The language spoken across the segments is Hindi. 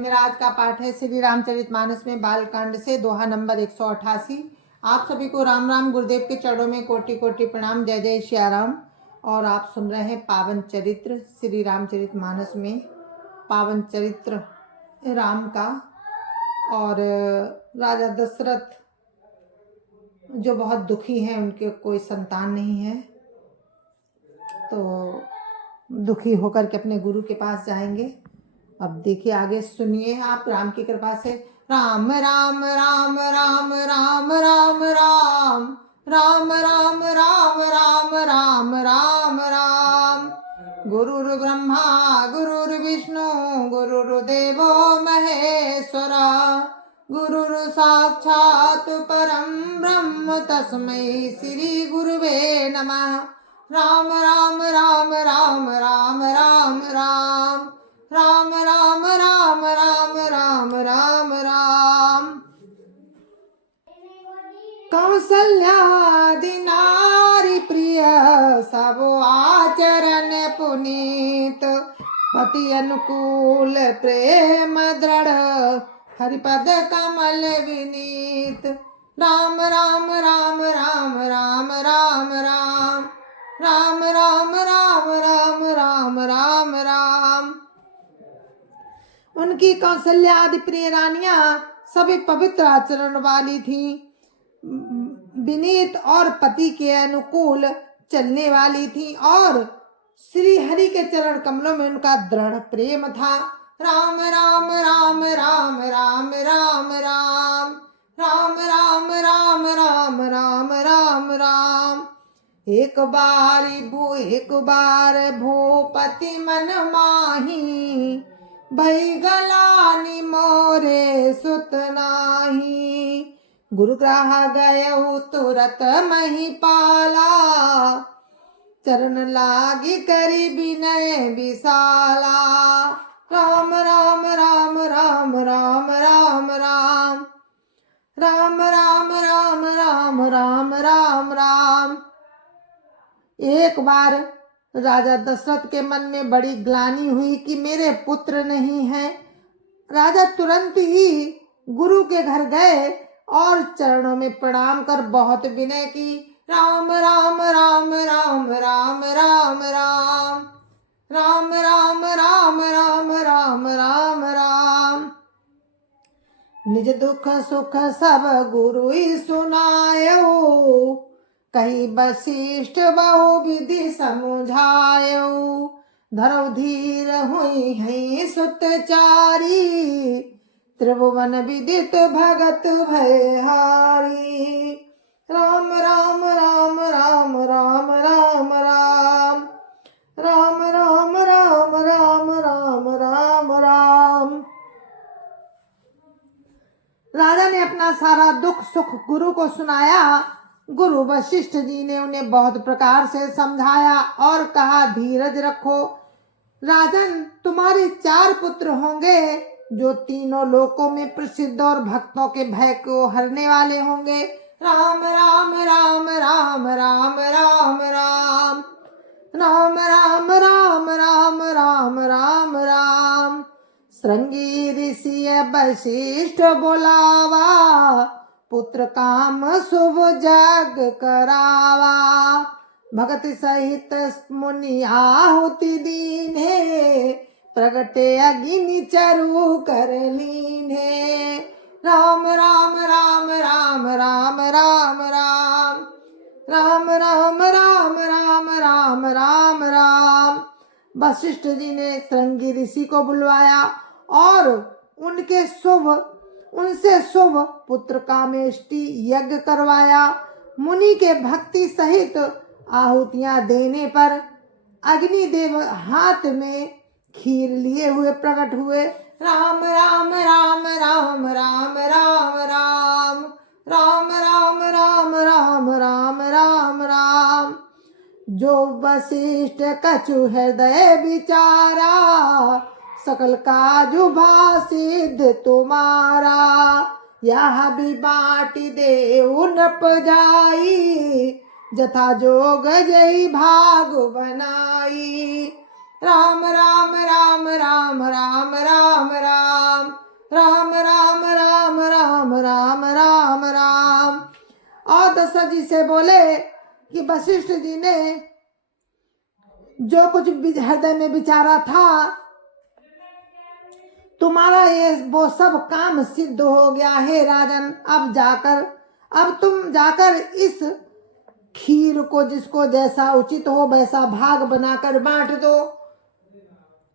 मेरा आज का पाठ है श्री रामचरितमानस में बालकांड से दोहा नंबर 188। आप सभी को राम राम। गुरुदेव के चरणों में कोटि कोटि प्रणाम। जय जय श्री राम। और आप सुन रहे हैं पावन चरित्र श्री रामचरितमानस में, पावन चरित्र राम का। और राजा दशरथ जो बहुत दुखी हैं, उनके कोई संतान नहीं है, तो दुखी होकर के अपने गुरु के पास जाएंगे। अब देखिए, आगे सुनिए आप राम की कृपा से। राम राम राम राम राम राम राम राम राम राम राम राम राम राम। गुरुर् ब्रह्मा गुरुर्विष्णु गुरुर्देवो महेश्वरा, गुरुर् साक्षात् परं ब्रह्म तस्मै श्री गुरुवे नमः। राम राम राम राम राम राम राम राम राम राम राम राम राम राम। कौसल्यादि नारी प्रिय सब आचरण पुनीत, पति अनुकूल प्रेम दृढ़ हरिपद कमल विनीत। राम राम राम राम राम राम राम राम राम राम राम राम राम राम। उनकी कौशल्या आदि प्रिय रानियां सभी पवित्र आचरण वाली थीं, विनीत और पति के अनुकूल चलने वाली थीं, और श्री हरि के चरण कमलों में उनका दृढ़ प्रेम था। राम राम राम राम राम राम राम राम राम राम राम राम राम राम। एक बार भूपति मन माही, भई गलानी मोरे सुत नाही। गुरुग्रह गयऊ तुरत महिपाला, चरण लागी करी विनय विशाला। राम राम राम राम राम राम राम राम राम राम राम राम राम राम। एक बार राजा दशरथ के मन में बड़ी ग्लानि हुई कि मेरे पुत्र नहीं हैं। राजा तुरंत ही गुरु के घर गए और चरणों में प्रणाम कर बहुत विनय की। राम राम राम राम राम राम राम राम राम राम राम राम राम राम। निज दुख सुख सब गुरु ही सुनायो, कही वशिष्ठ बहु विधि समझायो। धरौ धीर हुई है सुतचारी, त्रिभुवन विदित भगत भयहारी। राम राम राम राम राम राम राम राम राम राम राम राम राम राम। राजा ने अपना सारा दुख सुख गुरु को सुनाया। गुरु वशिष्ठ जी ने उन्हें बहुत प्रकार से समझाया और कहा, धीरज रखो राजन, तुम्हारे 4 पुत्र होंगे जो तीनों लोकों में प्रसिद्ध और भक्तों के भय को हरने वाले होंगे। राम राम राम राम राम राम राम राम राम राम राम राम राम राम। श्रृंगी ऋषि वशिष्ठ बोलावा, पुत्र काम शुभ जग करावा। भगत सहित मुनि आहुति दीन्हे, प्रगटे अग्नि चरु कर लीन्हे। राम राम राम राम राम राम राम राम राम राम राम राम राम राम। वशिष्ठ जी ने श्रृंगी ऋषि को बुलवाया और उनसे शुभ पुत्र कामेष्टि यज्ञ करवाया। मुनि के भक्ति सहित आहुतियां देने पर अग्निदेव हाथ में खीर लिए हुए प्रकट हुए। राम राम राम राम राम राम राम राम राम राम राम राम राम राम। जो वशिष्ठ कछु हृदय विचारा, सकल काजु भासिद्ध तुम्हारा। यह भी बाटी देऊ नप जाई, जथा जोग जई भाग बनाई। राम राम राम राम राम राम राम जी से बोले कि वशिष्ठ जी ने जो कुछ हृदय में विचारा था, तुम्हारा ये वो सब काम सिद्ध हो गया है राजन। अब तुम जाकर इस खीर को जिसको जैसा उचित हो वैसा भाग बनाकर बांट दो।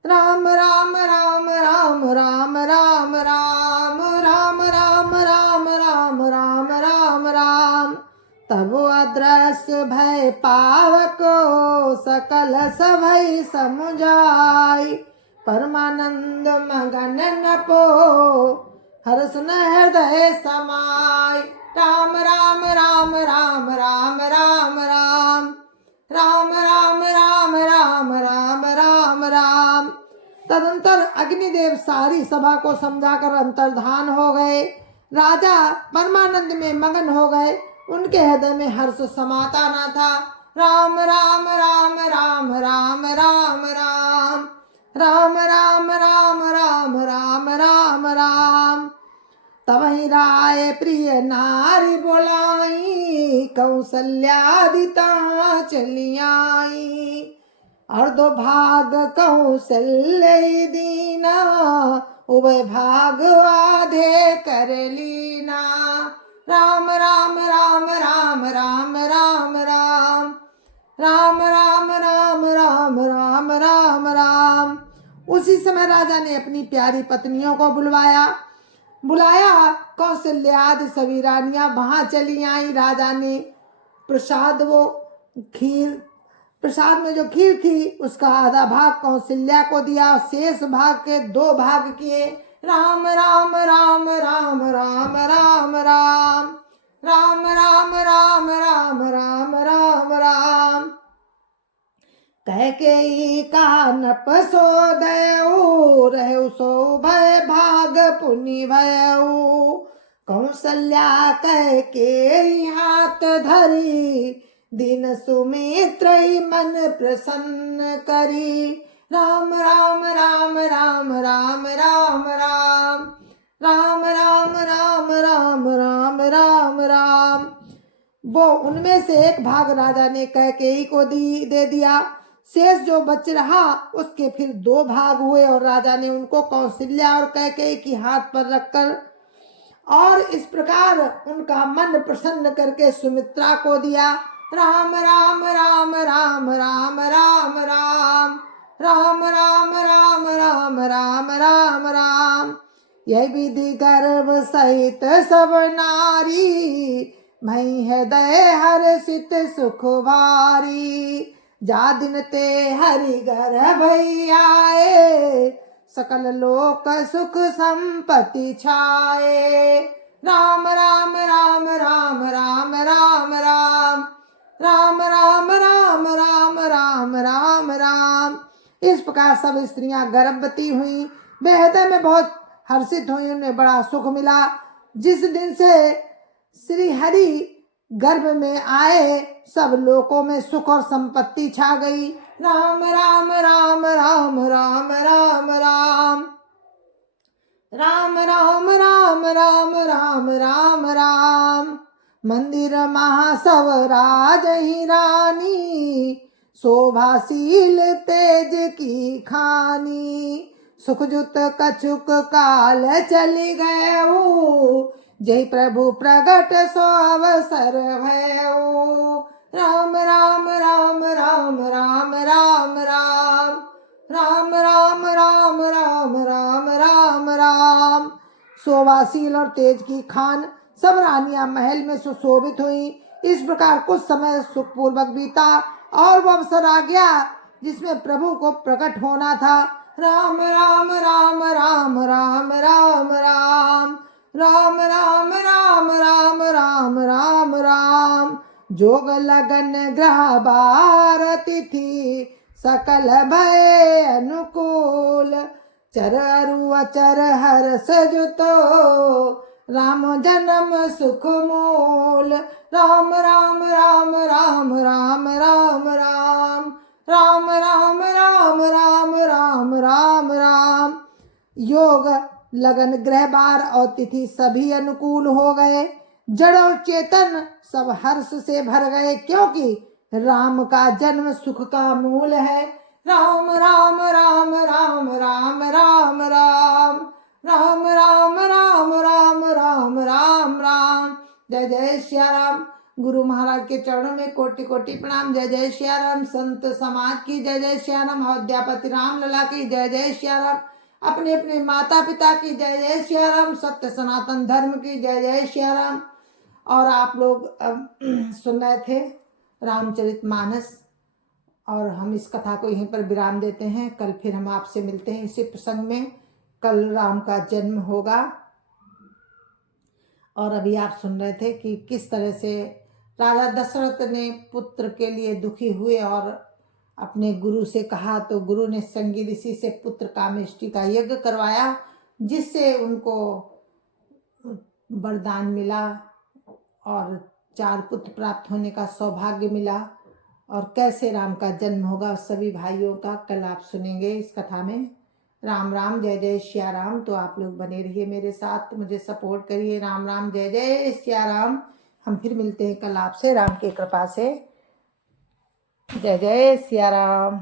राम राम राम राम राम राम राम राम राम राम राम राम राम राम। तब अदृश्य भय पावको सकल सभई समुझाई। परमानंद मगन नपो हर सुन हृदय समाय। राम राम राम राम राम राम राम राम राम राम राम राम राम राम। तदंतर अग्निदेव सारी सभा को समझाकर अंतर्धान हो गए। राजा परमानंद में मगन हो गए, उनके हृदय में हर्ष समाता न था। राम राम राम राम राम राम राम राम राम राम राम राम राम राम। तबहि राय प्रिय नारी बोलाई कौशल्यादिता चली आई। अर्धो भाग कौशल्य दीना उभय भाग आधे कर लीना। राम राम राम राम राम राम राम राम राम राम राम राम राम राम। उसी समय राजा ने अपनी प्यारी पत्नियों को बुलाया। कौशल्यादि सभी रानियां वहां चली आई। राजा ने प्रसाद में जो खीर थी उसका आधा भाग कौशल्या को दिया, शेष भाग के 2 भाग किए। राम राम राम राम राम राम राम राम राम राम राम राम राम राम। कैकेयी का नप सो दयऊ रहु सो भय भाग पुनि भयऊ। कौशल्या कैकेयी हाथ धरी दिन सुमित्र मन प्रसन्न करी। राम राम राम राम राम राम राम राम राम राम राम राम राम राम। वो उनमें से एक भाग राजा ने कैकेयी को दे दिया। शेष जो बच रहा उसके फिर 2 भाग हुए और राजा ने उनको कौशल्या और कैकेयी की हाथ पर रखकर और इस प्रकार उनका मन प्रसन्न करके सुमित्रा को दिया। राम राम राम राम राम राम राम राम राम राम राम राम राम राम। यह विधि गर्भ सहित सब नारी मई हृदय हर्षित सुख भारी। जा दिन ते हरि घर भई आए सकल लोक सुख संपत्ति छाए। राम राम राम राम राम राम राम राम राम राम राम राम राम राम। इस प्रकार सब स्त्रियां गर्भवती हुई, वे हृदय में बहुत हर्षित हुई, उन्हें बड़ा सुख मिला। जिस दिन से श्री हरि गर्भ में आए सब लोकों में सुख और संपत्ति छा गई। राम राम राम राम राम राम राम राम राम राम राम राम राम राम। मंदिर महासव राज ही रानी शोभाशील तेज की खानी। सुखजुत कछुक काल चली गयऊ जय प्रभु प्रगट सो अवसर भयऊ। राम राम राम राम राम राम राम राम राम राम राम राम राम राम। शोभाशील और तेज की खान सब रानियां महल में सुशोभित हुई। इस प्रकार कुछ समय सुखपूर्वक बीता और वो अवसर आ गया जिसमें प्रभु को प्रकट होना था। राम राम राम राम राम राम राम राम राम राम राम राम राम राम। जोग लगन ग्रह बार तिथि सकल भय अनुकूल। चर अरु अचर हर्ष जुतो राम जन्म सुख मूल। राम राम राम राम राम राम राम राम राम राम राम राम राम राम। योग लगन ग्रह बार और तिथि सभी अनुकूल हो गए। जड़ और चेतन सब हर्ष से भर गए, क्योंकि राम का जन्म सुख का मूल है। राम राम राम राम राम राम राम राम राम राम राम राम राम राम। जय जय सिया राम। गुरु महाराज के चरणों में कोटि कोटि प्रणाम। जय जय सिया राम। संत समाज की जय जय सिया राम। अयोध्यापति राम लला की जय जय सिया राम। अपने अपने माता पिता की जय जय सिया राम। सत्य सनातन धर्म की जय जय सिया राम। और आप लोग सुन रहे थे रामचरितमानस, और हम इस कथा को यहीं पर विराम देते हैं। कल फिर हम आपसे मिलते हैं इसी प्रसंग में। कल राम का जन्म होगा। और अभी आप सुन रहे थे कि किस तरह से राजा दशरथ ने पुत्र के लिए दुखी हुए और अपने गुरु से कहा, तो गुरु ने संगी ऋषि से पुत्र कामेष्टि का यज्ञ करवाया, जिससे उनको वरदान मिला और 4 पुत्र प्राप्त होने का सौभाग्य मिला। और कैसे राम का जन्म होगा सभी भाइयों का कल आप सुनेंगे इस कथा में। राम राम, जय जय सिया राम। तो आप लोग बने रहिए मेरे साथ, मुझे सपोर्ट करिए। राम राम, जय जय सिया राम। हम फिर मिलते हैं कल आपसे राम की कृपा से। जय जय सिया राम।